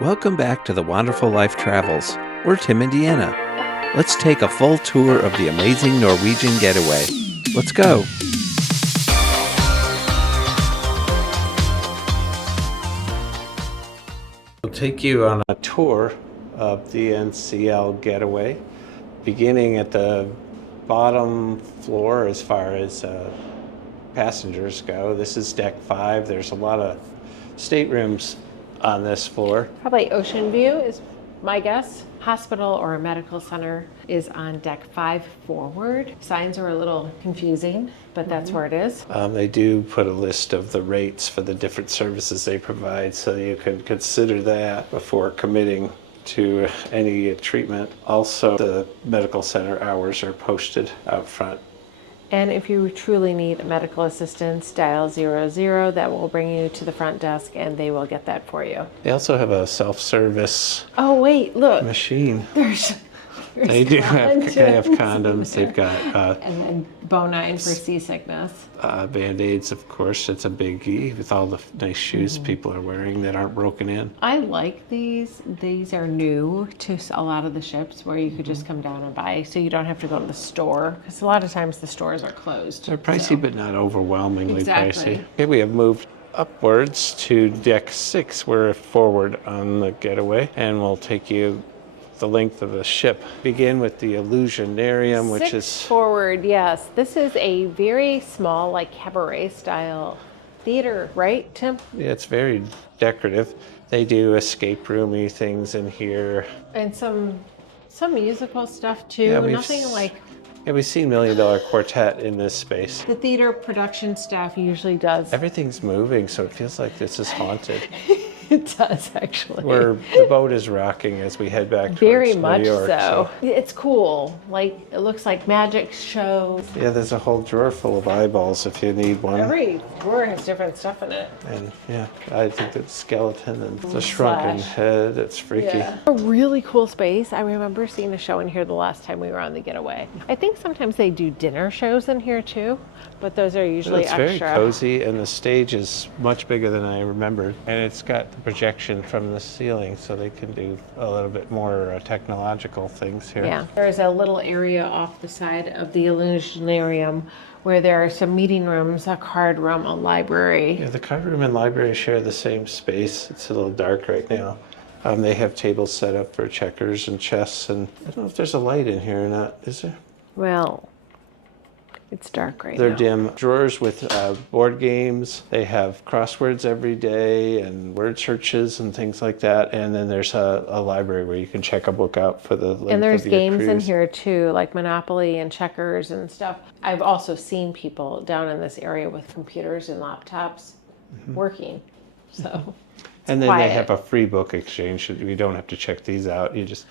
Welcome back to the Wonderful Life Travels. We're Tim and Deanna. Let's take a full tour of the amazing Norwegian Getaway. Let's go. We'll take you on a tour of the NCL Getaway, beginning at the bottom floor as far as passengers go. This is deck 5. There's a lot of staterooms on this floor. Probably Ocean View is my guess. Hospital or medical center is on deck 5 forward. Signs are a little confusing, but that's where it is. They do put a list of the rates for the different services they provide, so you can consider that before committing to any treatment. Also, the medical center hours are posted out front. And if you truly need medical assistance, dial 00. That will bring you to the front desk and they will get that for you. They also have a self-service Oh, wait, look. machine. There's They do have, they have condoms. They've got and then Bonine for seasickness. Band-Aids, of course. It's a biggie with all the nice shoes people are wearing that aren't broken in. I like these. These are new to a lot of the ships where you could just come down and buy, so you don't have to go to the store, because a lot of times the stores are closed. They're pricey, but not overwhelmingly Exactly. pricey. Okay, we have moved upwards to deck 6. We're forward on the Getaway, and we'll take you the length of the ship. Begin with the Illusionarium, which 6 is forward, yes. This is a very small, like cabaret style theater, right, Tim? yeah, it's very decorative. They do escape roomy things in here. And some musical stuff too. Yeah, Nothing like Yeah, we've seen $1 Million Quartet in this space. the theater production staff usually does. Everything's moving, so it feels like this is haunted. It does actually. Where the boat is rocking as we head back Very towards much New York. so. It's cool. Like it looks like magic shows. Yeah, there's a whole drawer full of eyeballs if you need one. Every drawer has different stuff in it. And yeah, I think the skeleton and the shrunken Slash. head, it's freaky. Yeah. A really cool space. I remember seeing a show in here the last time we were on the Getaway. I think sometimes they do dinner shows in here too, but those are usually It's extra. very cozy, and the stage is much bigger than I remembered. And it's got the projection from the ceiling, so they can do a little bit more technological things here. Yeah. There's a little area off the side of the Illusionarium where there are some meeting rooms, a card room, a library. Yeah, the card room and library share the same space. It's a little dark right now. They have tables set up for checkers and chess, and I don't know if there's a light in here or not. Is there? Well, it's dark right They're now. dim. Drawers with board games. They have crosswords every day and word searches and things like that. And then there's a library where you can check a book out for the length And there's of your games in cruise. here too, like Monopoly and checkers and stuff. I've also seen people down in this area with computers and laptops working. So, And then quiet. they have a free book exchange. So you don't have to check these out. You just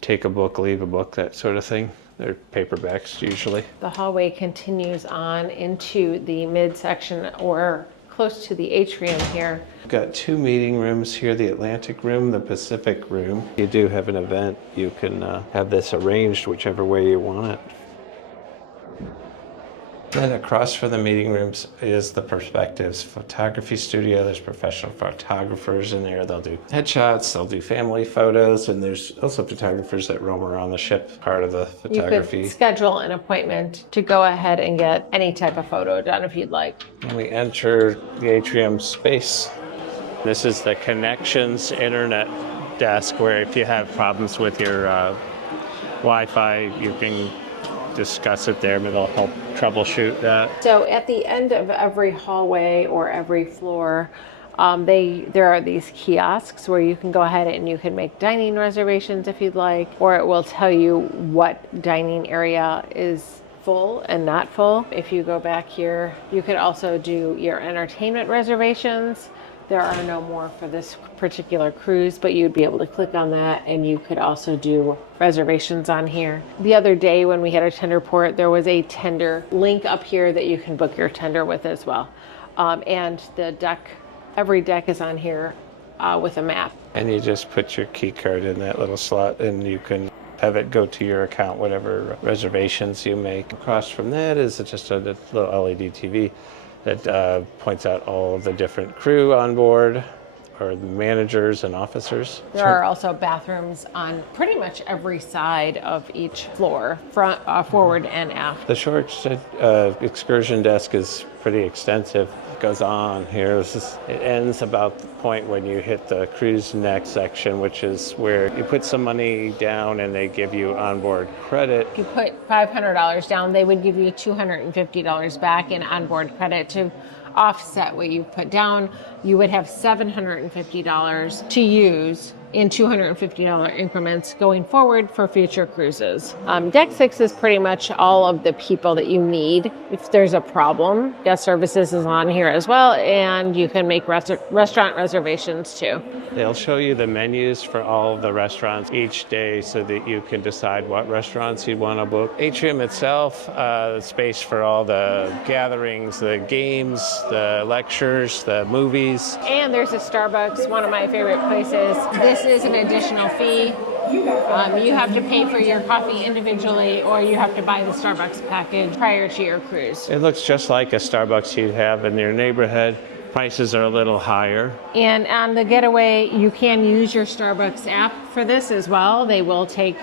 take a book, leave a book, that sort of thing. They're paperbacks usually. the hallway continues on into the midsection or close to the atrium here. We've got 2 meeting rooms here, the Atlantic room, the Pacific room. If you do have an event, you can have this arranged whichever way you want it. Then across from the meeting rooms is the Perspectives photography studio. There's professional photographers in there. They'll do headshots, they'll do family photos, and there's also photographers that roam around the ship, part of the You photography. could schedule an appointment to go ahead and get any type of photo done if you'd like. When we enter the atrium space, this is the connections internet desk, where if you have problems with your Wi-Fi, you can discuss it there, but it'll help troubleshoot that. So at the end of every hallway or every floor, there are these kiosks where you can go ahead and you can make dining reservations if you'd like, or it will tell you what dining area is full and not full. If you go back here, you could also do your entertainment reservations. There are no more for this particular cruise, but you'd be able to click on that and you could also do reservations on here. The other day when we had a tender port, there was a tender link up here that you can book your tender with as well. And the deck, every deck is on here with a map. And you just put your key card in that little slot and you can have it go to your account, whatever reservations you make. Across from that is just a little LED TV that points out all of the different crew on board. are the managers and officers. There are also bathrooms on pretty much every side of each floor, front, forward, and aft. The short excursion desk is pretty extensive. It goes on here. It ends about the point when you hit the cruise next section, which is where you put some money down and they give you onboard credit. If you put $500 down, they would give you $250 back in onboard credit to offset what you put down. You would have $750 to use in $250 increments going forward for future cruises. Deck 6 is pretty much all of the people that you need. If there's a problem, guest services is on here as well, and you can make restaurant reservations too. They'll show you the menus for all of the restaurants each day so that you can decide what restaurants you want to book. Atrium itself, space for all the gatherings, the games, the lectures, the movies. And there's a Starbucks, one of my favorite places. This is an additional fee. You have to pay for your coffee individually, or you have to buy the Starbucks package prior to your cruise. It looks just like a Starbucks you'd have in your neighborhood. Prices are a little higher. And on the Getaway, you can use your Starbucks app for this as well. They will take,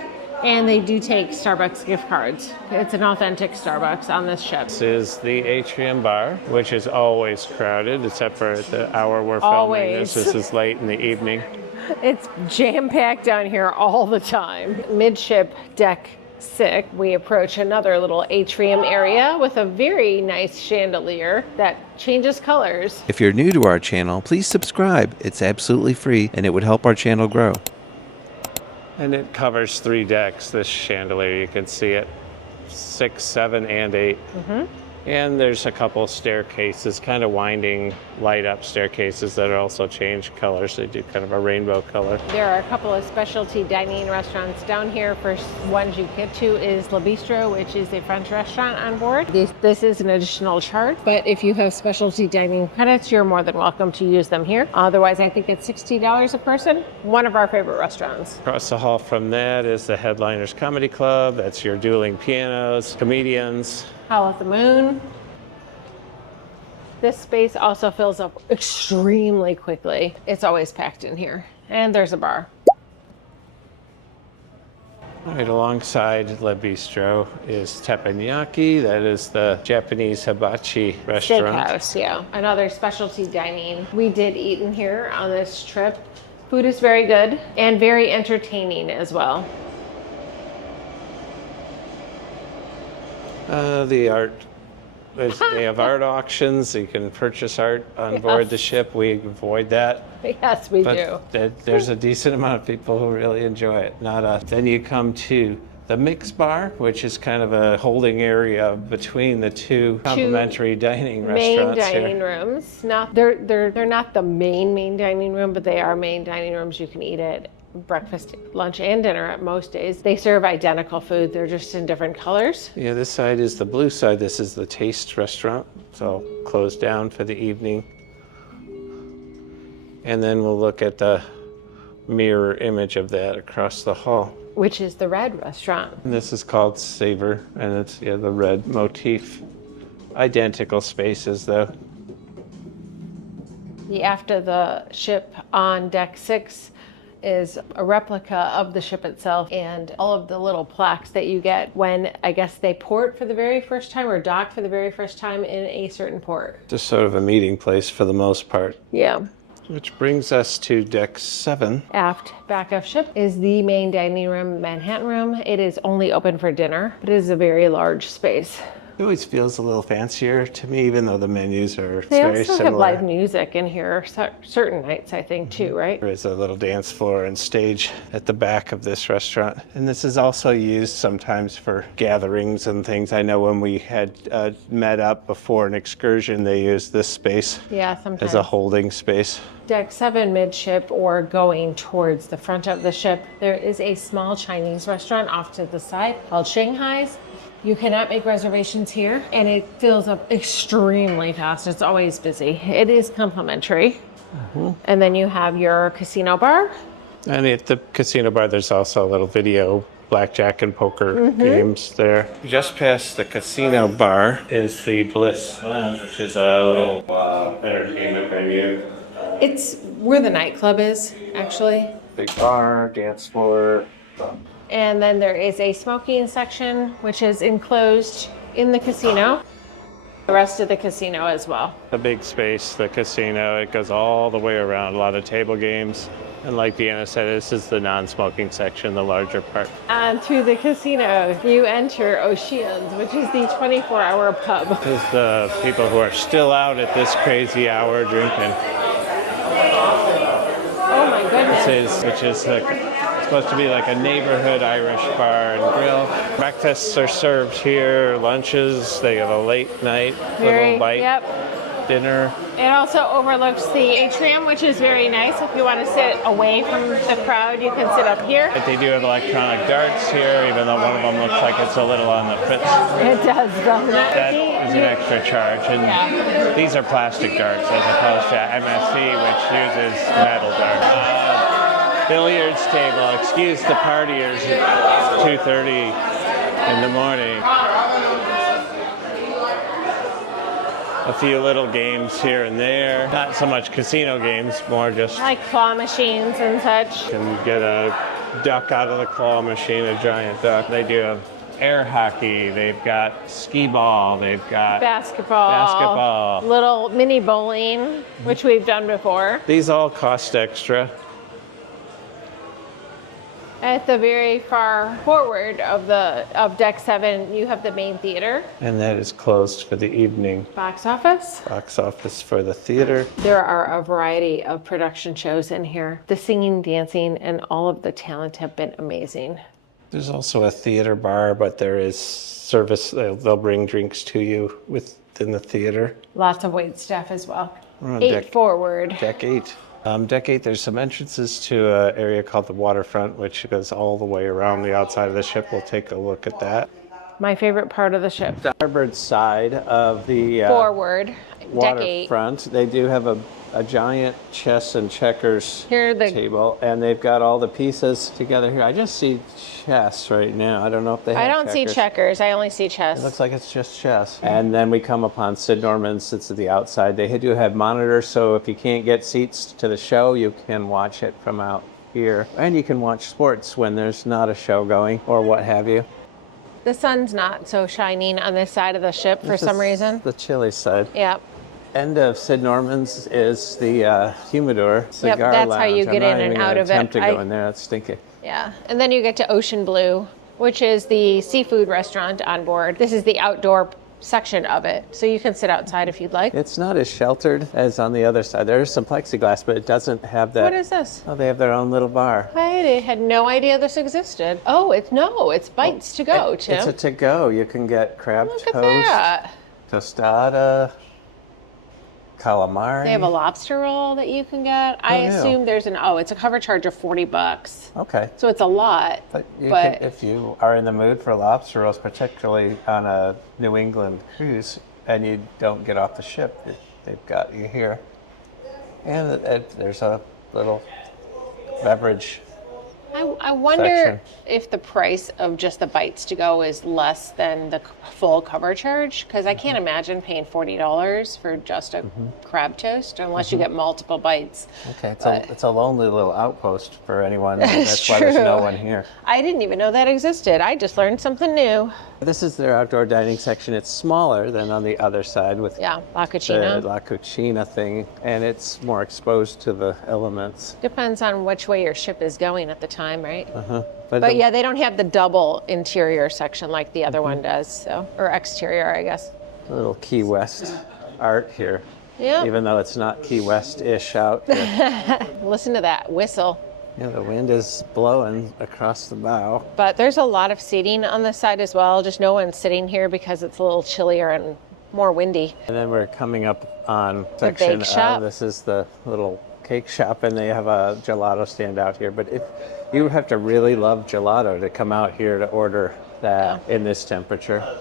and they do take Starbucks gift cards. It's an authentic Starbucks on this ship. This is the Atrium bar, which is always crowded, except for the hour we're filming Always. this. This is late in the evening. It's jam-packed down here all the time. Midship deck 6, we approach another little atrium area with a very nice chandelier that changes colors. If you're new to our channel, please subscribe. It's absolutely free and it would help our channel grow. And it covers 3 decks, this chandelier. You can see it 6, 7, and 8. And there's a couple staircases, kind of winding, light up staircases that are also change colors. They do kind of a rainbow color. There are a couple of specialty dining restaurants down here. First ones you get to is Le Bistro, which is a French restaurant on board. This is an additional charge, but if you have specialty dining credits, you're more than welcome to use them here. Otherwise, I think it's $60 a person. One of our favorite restaurants. Across the hall from that is the Headliners Comedy Club. That's your dueling pianos, comedians. Howl at the Moon. This space also fills up extremely quickly. It's always packed in here. And there's a bar. Right alongside Le Bistro is Teppanyaki. That is the Japanese hibachi restaurant. Steakhouse, yeah. Another specialty dining. We did eat in here on this trip. Food is very good and very entertaining as well. The art, they have art auctions. You can purchase art on board the ship. We avoid that. Yes, we do. There's a decent amount of people who really enjoy it, not us. Then you come to the mix bar, which is kind of a holding area between the two complimentary dining restaurants main dining rooms. Now, they're not the main dining room, but they are main dining rooms. You can eat at breakfast, lunch, and dinner at most days. They serve identical food. They're just in different colors. Yeah, this side is the blue side. This is the Taste restaurant. So closed down for the evening. And then we'll look at the mirror image of that across the hall, which is the red restaurant. And this is called Savor, and it's the red motif. Identical spaces though. The aft of the ship on deck 6 is a replica of the ship itself, and all of the little plaques that you get when, I guess, they port for the very first time or dock for the very first time in a certain port. Just sort of a meeting place for the most part. Yeah. Which brings us to deck 7. Aft back of ship is the main dining room, Manhattan room. It is only open for dinner, but it is a very large space. It always feels a little fancier to me, even though the menus are They very also similar. have live music in here certain nights, I think, too, right? There is a little dance floor and stage at the back of this restaurant. And this is also used sometimes for gatherings and things. I know when we had met up before an excursion, they used this space sometimes as a holding space. Deck 7 midship, or going towards the front of the ship, there is a small Chinese restaurant off to the side called Shanghai's. You cannot make reservations here, and it fills up extremely fast. It's always busy. It is complimentary. And then you have your casino bar. And at the casino bar, there's also a little video blackjack and poker games there. Just past the casino bar is the Bliss Lounge, which is a little entertainment venue. It's where the nightclub is, actually. Big bar, dance floor. And then there is a smoking section, which is enclosed in the casino. The rest of the casino as well. A big space, the casino. It goes all the way around. A lot of table games. And like Deanna said, this is the non-smoking section, the larger part. And through the casino, you enter Oceans, which is the 24-hour pub. This is the people who are still out at this crazy hour drinking. Oh my goodness. Which is supposed to be like a neighborhood Irish bar and grill. Breakfasts are served here, lunches, they have a late night little bite. Yep. Dinner. It also overlooks the Atrium, which is very nice. If you want to sit away from the crowd, you can sit up here. But they do have electronic darts here, even though one of them looks like it's a little on the fritz. It does, doesn't it? That is an extra charge. And these are plastic darts as opposed to MSC, which uses metal darts. Billiards table. Excuse the partiers at 2:30 in the morning. A few little games here and there. Not so much casino games, more just Like claw machines and such. you can get a duck out of the claw machine, a giant duck. They do have air hockey, they've got skee ball, they've got Basketball. Little mini bowling, which we've done before. These all cost extra. At the very far forward of deck 7, you have the main theater. And that is closed for the evening. Box office. Box office for the theater. There are a variety of production shows in here. The singing, dancing, and all of the talent have been amazing. There's also a theater bar, but there is service. They'll bring drinks to you within the theater. Lots of wait staff as well. We're on 8 forward. Deck 8. Deck 8, there's some entrances to an area called the Waterfront, which goes all the way around the outside of the ship. We'll take a look at that. My favorite part of the ship. Starboard side of the Forward. Deck 8. Waterfront, they do have a giant chess and checkers table, and they've got all the pieces together here. I just see chess right now. I don't know if they have I don't see checkers. I only see chess. It looks like it's just chess. And then we come upon Sid Norman sits at the outside. They do have monitors, so if you can't get seats to the show, you can watch it from out here. And you can watch sports when there's not a show going or what have you. The sun's not so shining on this side of the ship for some reason. The chilly side. Yep. End of Sid Norman's is the humidor cigar that's lounge. how you get in and out of it. Attempt to go in there. That's stinky. Yeah, and then you get to Ocean Blue, which is the seafood restaurant on board. This is the outdoor section of it, so you can sit outside if you'd like. It's not as sheltered as on the other side. There's some plexiglass, but it doesn't have that. What is this? Oh, they have their own little bar. I had no idea this existed. Oh, it's bites to go, Tim. It's a to-go. You can get crab Look toast, at that. tostada, calamari. They have a lobster roll that you can get. I assume there's it's a cover charge of $40. Okay. So it's a lot. But if you are in the mood for lobster rolls, particularly on a New England cruise, and you don't get off the ship, they've got you here. And there's a little beverage I wonder section. if the price of just the bites to go is less than the full cover charge, because I can't imagine paying $40 for just a crab toast unless you get multiple bites. Okay, it's a lonely little outpost for anyone. That's why there's no one here. I didn't even know that existed. I just learned something new. This is their outdoor dining section. It's smaller than on the other side with La Cucina. the La Cucina thing, and it's more exposed to the elements. Depends on which way your ship is going at the time, right? But Yeah, they don't have the double interior section like the other one does, or exterior, I guess. a little Key West art here. Yeah. Even though it's not Key West-ish out here. Listen to that whistle. Yeah, the wind is blowing across the bow. But there's a lot of seating on this side as well. Just no one's sitting here because it's a little chillier and more windy. And then we're coming up on section bake shop. this is the little cake shop, and they have a gelato stand out here. But if you have to really love gelato to come out here to order that in this temperature.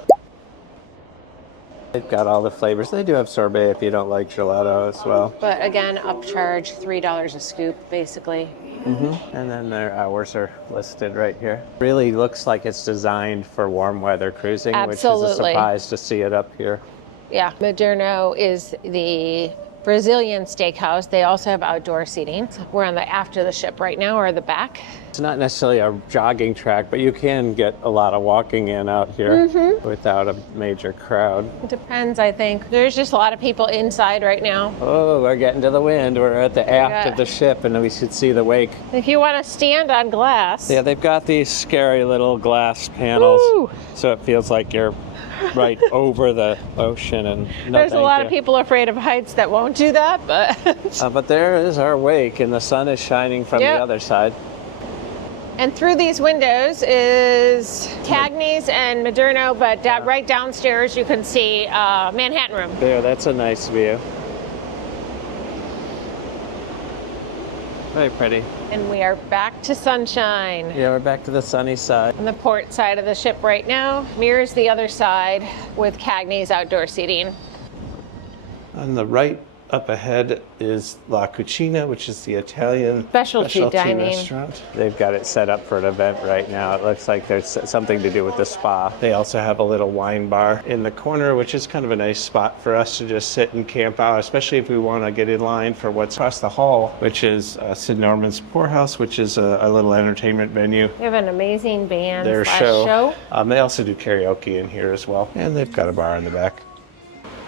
They've got all the flavors. They do have sorbet if you don't like gelato as well. But again, upcharge $3 a scoop, basically. And then their hours are listed right here. Really looks like it's designed for warm weather cruising, which is a Absolutely. surprise to see it up here. Yeah, Moderno is the Brazilian steakhouse. They also have outdoor seating. We're on the after the ship right now, or the back. It's not necessarily a jogging track, but you can get a lot of walking in out here without a major crowd. It depends, I think. There's just a lot of people inside right now. Oh, we're getting to the wind. We're at the aft of the ship, and we should see the wake. If you want to stand on glass. Yeah, they've got these scary little glass panels, so it feels like you're right over the ocean. And there's a lot of people afraid of heights that won't do that, but there is our wake, and the sun is shining from the other side. And through these windows is Cagney's and Moderno, but right downstairs you can see Manhattan Room. There, that's a nice view. Very pretty. And we are back to sunshine. Yeah, we're back to the sunny side. On the port side of the ship right now mirrors the other side with Cagney's outdoor seating. On the right up ahead is La Cucina, which is the Italian specialty dining restaurant. They've got it set up for an event right now. It looks like there's something to do with the spa. They also have a little wine bar in the corner, which is kind of a nice spot for us to just sit and camp out, especially if we want to get in line for what's across the hall, which is Sid Norman's Poorhouse, which is a little entertainment venue. They have an amazing band Their show. They also do karaoke in here as well. And they've got a bar in the back.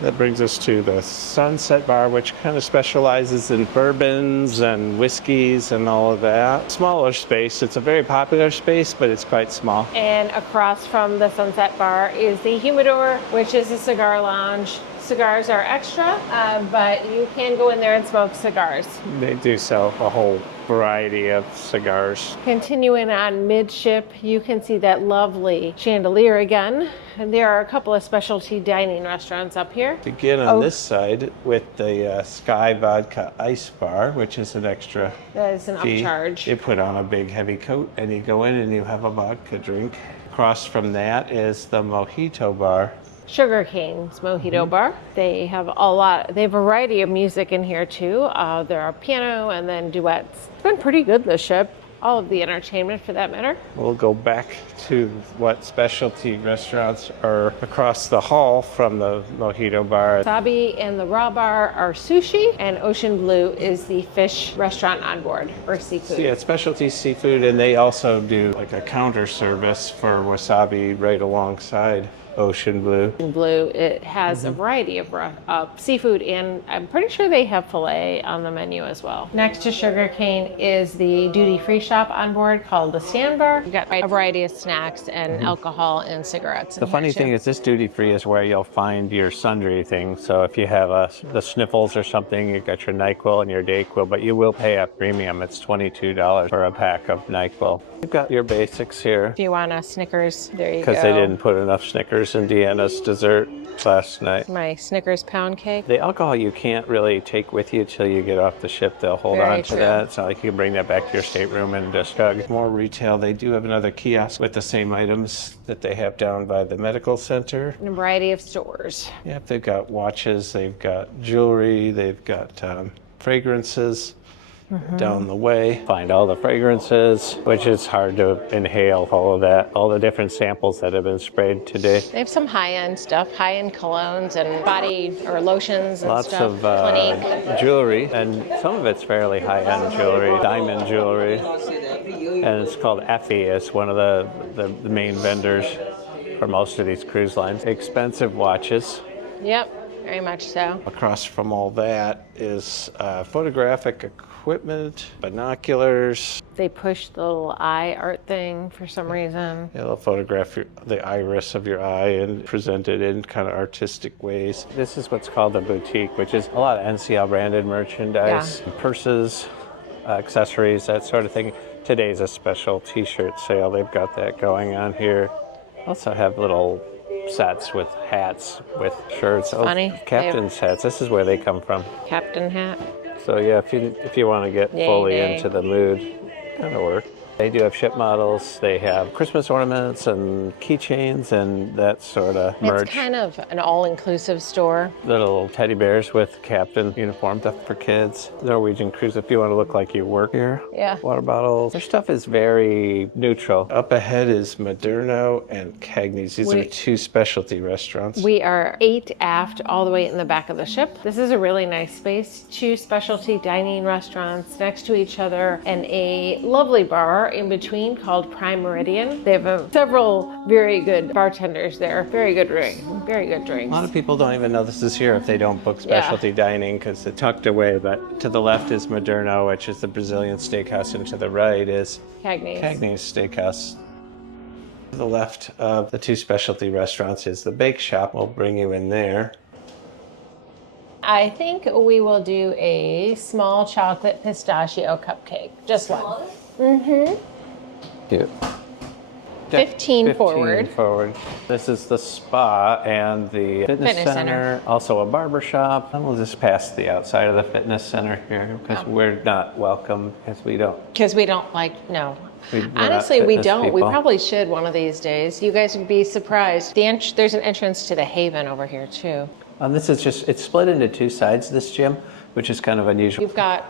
That brings us to the Sunset Bar, which kind of specializes in bourbons and whiskeys and all of that. Smaller space. It's a very popular space, but it's quite small. And across from the Sunset Bar is the Humidor, which is a cigar lounge. Cigars are extra, but you can go in there and smoke cigars. They do sell a whole variety of cigars. Continuing on midship, you can see that lovely chandelier again. And there are a couple of specialty dining restaurants up here. Begin on this side with the Sky Vodka Ice Bar, which is an extra That is an fee. upcharge. You put on a big heavy coat and you go in and you have a vodka drink. Across from that is the Mojito Bar. Sugar Cane's Mojito Bar. They have a variety of music in here too. There are piano and then duets. It's been pretty good this ship. All of the entertainment for that matter. We'll go back to what specialty restaurants are across the hall from the Mojito Bar. Wasabi and the Raw Bar are sushi, and Ocean Blue is the fish restaurant on board, or seafood. Yeah, it's specialty seafood, and they also do like a counter service for Wasabi right alongside Ocean Blue. Blue, it has a variety of seafood, and I'm pretty sure they have filet on the menu as well. Next to Sugar Cane is the duty-free shop on board called the Stand Bar. We've got a variety of snacks and alcohol and cigarettes. The funny thing is this duty-free is where you'll find your sundry things. So if you have the sniffles or something, you've got your NyQuil and your DayQuil, but you will pay a premium. It's $22 for a pack of NyQuil. You've got your basics here. If you want a Snickers, there you go. Because they didn't put enough Snickers in Deanna's dessert last night. My Snickers pound cake. The alcohol you can't really take with you till you get off the ship. They'll hold on to that. It's not like you can bring that back to your stateroom and just chug. More retail. They do have another kiosk with the same items that they have down by the medical center. And a variety of stores. Yep, they've got watches, they've got jewelry, they've got fragrances. Down the way. Find all the fragrances, which is hard to inhale all of that, all the different samples that have been sprayed today. They have some high-end stuff, high-end colognes and body or lotions and Lots stuff. of jewelry, and some of it's fairly high-end jewelry, diamond jewelry. And it's called Effie. It's one of the main vendors for most of these cruise lines. Expensive watches. Yep. Very much so. Across from all that is photographic equipment, binoculars. They push the little eye art thing for some reason. Yeah, they'll photograph the iris of your eye and present it in kind of artistic ways. This is what's called a boutique, which is a lot of NCL branded merchandise, purses, accessories, that sort of thing. Today's a special t-shirt sale. They've got that going on here. Also have little sets with hats, with shirts. Funny. Captain's hats. This is where they come from. Captain hat. So yeah, if you want to get fully into the mood, kind of work. They do have ship models. They have Christmas ornaments and keychains and that sort of merch. It's kind of an all-inclusive store. Little teddy bears with captain uniform stuff for kids. Norwegian cruise if you want to look like you work here. Yeah. Water bottles. Their stuff is very neutral. Up ahead is Moderno and Cagney's. These are two specialty restaurants. We are 8 aft, all the way in the back of the ship. This is a really nice space. 2 specialty dining restaurants next to each other and a lovely bar in between called Prime Meridian. They have several very good bartenders there. Very good drinks. A lot of people don't even know this is here if they don't book specialty dining because it's tucked away. But to the left is Moderno, which is the Brazilian steakhouse, and to the right is Cagney's Steakhouse. To the left of the 2 specialty restaurants is the bake shop. We'll bring you in there. I think we will do a small chocolate pistachio cupcake. Just one. Cute. 15 forward. This is the spa and the fitness center. Also a barber shop. And we'll just pass the outside of the fitness center here because we're not welcome because we don't. No. We're Honestly, not we fitness don't. We people. probably should one of these days. You guys would be surprised. There's an entrance to the Haven over here too. This is it's split into 2 sides, this gym, which is kind of unusual. You've got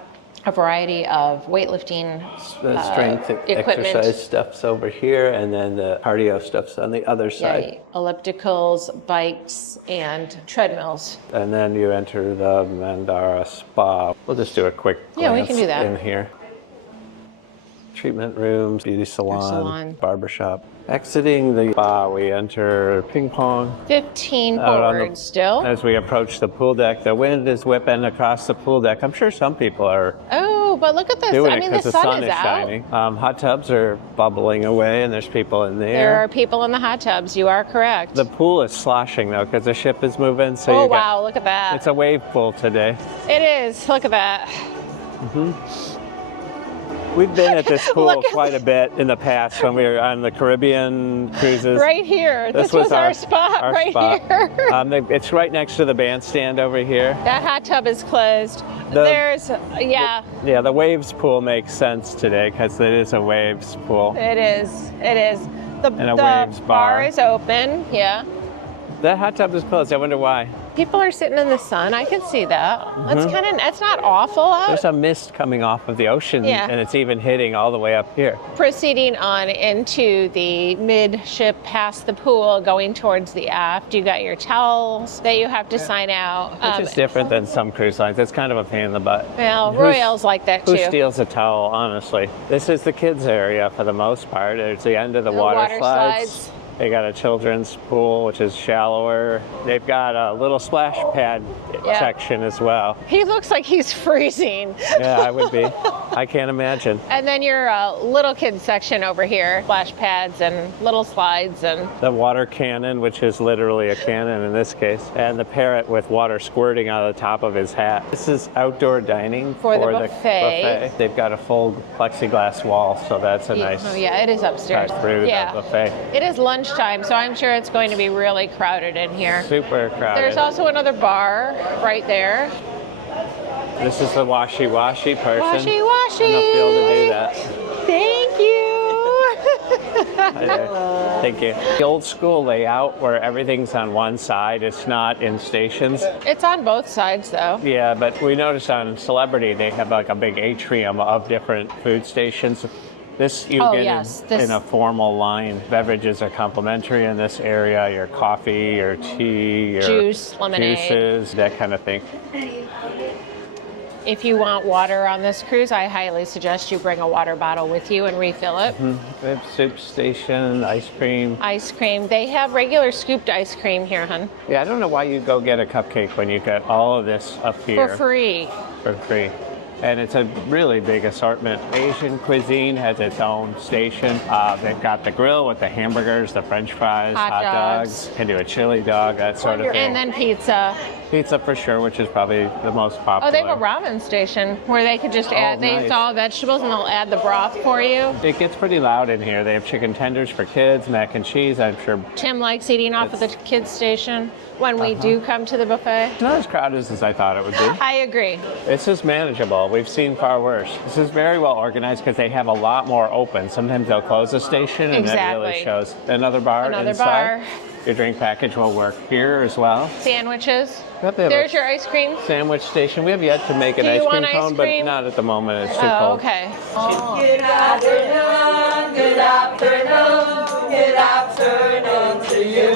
a variety of weightlifting Strength equipment. exercise stuff's over here, and then the cardio stuff's on the other side. Ellipticals, bikes, and treadmills. And then you enter the Mandara Spa. We'll just do a quick glance we can do that. in here. Treatment rooms, beauty salon, barbershop. Exiting the spa, we enter ping pong. 15 forward still. As we approach the pool deck, the wind is whipping across the pool deck. I'm sure some people are Oh, but look at this. doing I it mean, because the sun is out. shining. Hot tubs are bubbling away, and there's people in there. There are people in the hot tubs. You are correct. The pool is sloshing though because the ship is moving. So oh, wow, look at that. It's a wave pool today. It is. Look at that. We've been at this pool quite a bit in the past when we were on the Caribbean cruises. Right here. This was our spot here. It's right next to the bandstand over here. That hot tub is closed. The waves pool makes sense today because it is a waves pool. It is. The waves bar is open. Yeah. That hot tub is closed. I wonder why. People are sitting in the sun. I can see that. That's not awful out. There's a mist coming off of the ocean, and it's even hitting all the way up here. Proceeding on into the midship past the pool, going towards the aft, you got your towels that you have to sign out. Which is different than some cruise lines. It's kind of a pain in the butt. Well, Royals like that too. Who steals a towel, honestly? This is the kids' area for the most part. It's the end of the water slides. They got a children's pool, which is shallower. They've got a little splash pad section as well. He looks like he's freezing. Yeah, I would be. I can't imagine. And then your little kids section over here, splash pads and little slides and the water cannon, which is literally a cannon in this case, and the parrot with water squirting out of the top of his hat. This is outdoor dining for the buffet. They've got a full plexiglass wall, so that's a nice. Oh yeah, it is upstairs. Through the buffet. It is lunchtime, so I'm sure it's going to be really crowded in here. Super crowded. There's also another bar right there. This is the washy-washy person. Washy-washy. I'm not be able to do that. Thank you. Thank you. The old school layout where everything's on one side, it's not in stations. It's on both sides though. Yeah, but we noticed on Celebrity they have like a big atrium of different food stations. This you get in a formal line. Beverages are complimentary in this area. Your coffee, your tea, your juice, lemonade, juices, that kind of thing. If you want water on this cruise, I highly suggest you bring a water bottle with you and refill it. They have soup station, ice cream. Ice cream. They have regular scooped ice cream here, hon. Yeah, I don't know why you go get a cupcake when you get all of this up here. For free. For free. And it's a really big assortment. Asian cuisine has its own station. They've got the grill with the hamburgers, the french fries, hot dogs. Can do a chili dog, that sort of thing. And then pizza. Pizza for sure, which is probably the most popular. Oh, they have a ramen station where they could just add, nice. it's all vegetables and they'll add the broth for you. It gets pretty loud in here. They have chicken tenders for kids, mac and cheese, I'm sure. Tim likes eating off of the kids station when we do come to the buffet. It's not as crowded as I thought it would be. I agree. It's just manageable. We've seen far worse. This is very well organized because they have a lot more open. Sometimes they'll close a station and that really shows. Another bar inside. Your drink package will work here as well. Sandwiches. Yep, There's your ice cream. Sandwich station. We have yet to make an ice cream cone, but not at the moment. It's too cold. Okay. Good afternoon, good afternoon, good afternoon to you.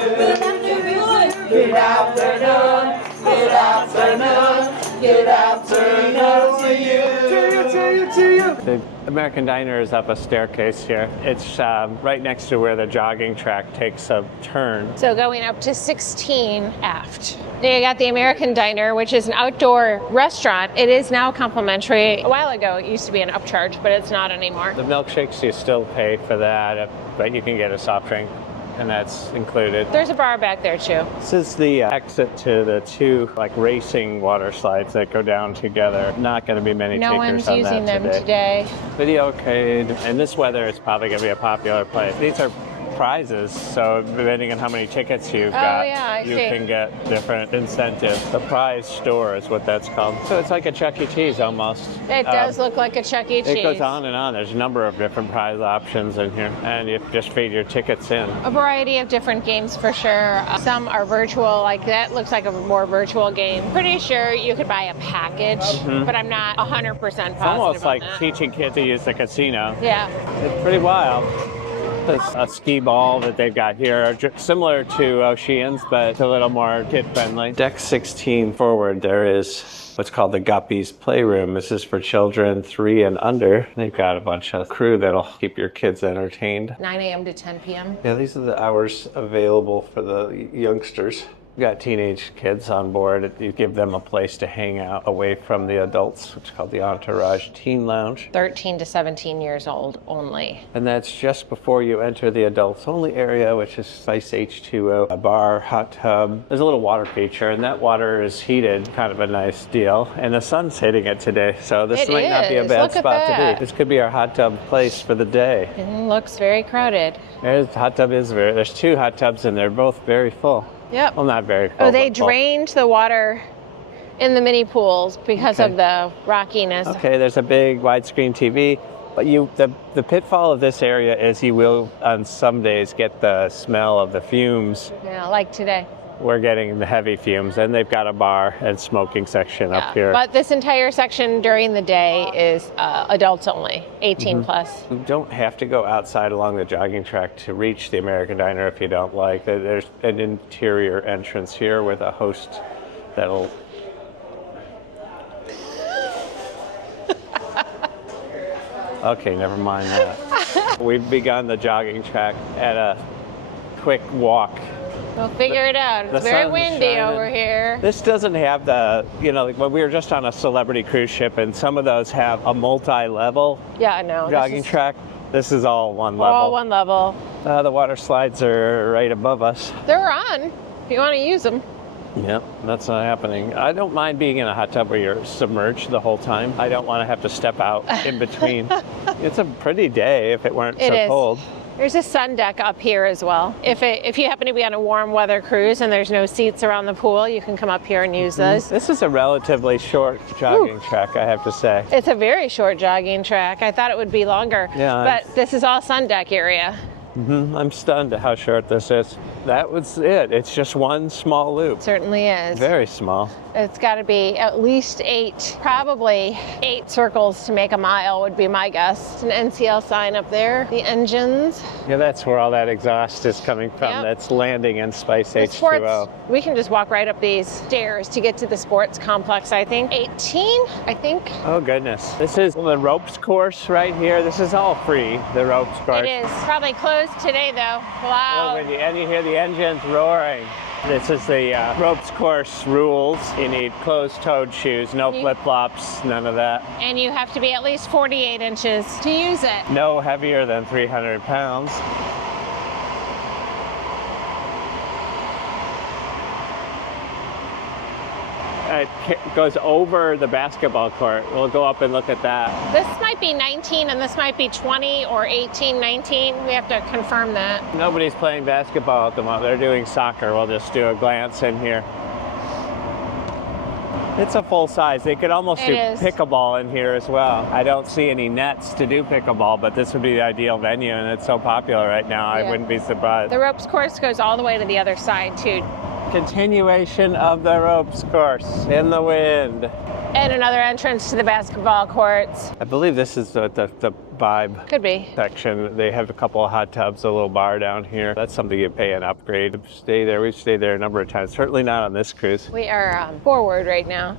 Good afternoon, good afternoon, good afternoon to you. The American Diner is up a staircase here. It's right next to where the jogging track takes a turn. So going up to 16 aft. There you got the American Diner, which is an outdoor restaurant. It is now complimentary. A while ago, it used to be an upcharge, but it's not anymore. The milkshakes, you still pay for that, but you can get a soft drink, and that's included. There's a bar back there too. This is the exit to the two racing water slides that go down together. Not going to be many No takers one's on using that them today. Video arcade. In this weather, it's probably going to be a popular place. These are prizes, so depending on how many tickets you've got, you can get different incentives. The prize store is what that's called. So it's like a Chuck E. Cheese almost. It does look like a Chuck E. Cheese. It goes on and on. There's a number of different prize options in here, and you just feed your tickets in. A variety of different games for sure. Some are virtual, like that looks like a more virtual game. Pretty sure you could buy a package, but I'm not 100% positive. It's almost like teaching kids to use the casino. Yeah. It's pretty wild. There's a ski ball that they've got here, similar to Oceans, but a little more kid-friendly. Deck 16 forward, there is what's called the Guppies Playroom. This is for children 3 and under. They've got a bunch of crew that'll keep your kids entertained. 9 a.m. to 10 p.m. Yeah, these are the hours available for the youngsters. We've got teenage kids on board. You give them a place to hang out away from the adults, which is called the Entourage Teen Lounge. 13 to 17 years old only. And that's just before you enter the adults only area, which is Spice H2O, a bar, hot tub. There's a little water feature, and that water is heated, kind of a nice deal. And the sun's hitting it today, so this might not be a bad spot to be. This could be our hot tub place for the day. It looks very crowded. There's two hot tubs, and they're both very full. Yep. Well, not very full. Oh, they drained the water in the mini pools because of the rockiness. Okay, there's a big widescreen TV. But the pitfall of this area is you will, on some days, get the smell of the fumes. Yeah, like today. We're getting the heavy fumes, and they've got a bar and smoking section up here. But this entire section during the day is adults only, 18 plus. You don't have to go outside along the jogging track to reach the American Diner if you don't like. There's an interior entrance here with a host that'll... Okay, never mind that. We've begun the jogging track at a quick walk. We'll figure it out. It's very windy over here. This doesn't have the, when we were just on a celebrity cruise ship, and some of those have a multi-level jogging track. This is all one level. All one level. The water slides are right above us. They're on, if you want to use them. Yep, that's not happening. I don't mind being in a hot tub where you're submerged the whole time. I don't want to have to step out in between. It's a pretty day if it weren't so cold. There's a sun deck up here as well. If you happen to be on a warm weather cruise and there's no seats around the pool, you can come up here and use those. This is a relatively short jogging track, I have to say. It's a very short jogging track. I thought it would be longer, but this is all sun deck area. I'm stunned at how short this is. That was it. It's just one small loop. It certainly is. Very small. It's got to be at least 8, probably 8 circles to make a mile would be my guess. It's an NCL sign up there. The engines. Yeah, that's where all that exhaust is coming from. Yep. That's landing in Spice H2O. We can just walk right up these stairs to get to the sports complex, I think. 18, I think. Oh, goodness. This is the ropes course right here. This is all free, the ropes course. It is. Probably closed today, though. Wow. And you hear the engines roaring. This is the ropes course rules. You need closed-toed shoes, no flip-flops, none of that. And you have to be at least 48 inches to use it. No heavier than 300 pounds. that goes over the basketball court. We'll go up and look at that. This might be 19 and this might be 20 or 18, 19. We have to confirm that. Nobody's playing basketball at the moment. They're doing soccer. We'll just do a glance in here. It's a full size. They could almost do pickleball in here as well. I don't see any nets to do pickleball, but this would be the ideal venue, and it's so popular right now. Yeah. I wouldn't be surprised. The ropes course goes all the way to the other side too. Continuation of the ropes course in the wind. And another entrance to the basketball courts. I believe this is the vibe Could be. section. They have a couple of hot tubs, a little bar down here. That's something you pay an upgrade. Stay there. We've stayed there a number of times. Certainly not on this cruise. We are forward right now.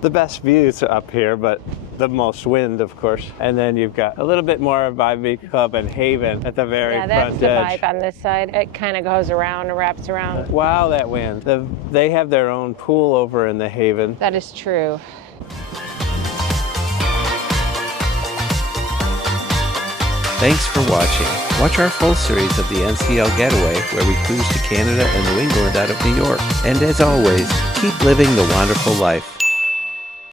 The best views up here, but the most wind, of course. And then you've got a little bit more of Vibe Club and Haven at the very Yeah, that's front the edge. vibe on this side. It kind of goes around and wraps around. Wow, that wind. They have their own pool over in the Haven. That is true. Thanks for watching. Watch our full series of the NCL Getaway, where we cruise to Canada and New England out of New York. And as always, keep living the wonderful life.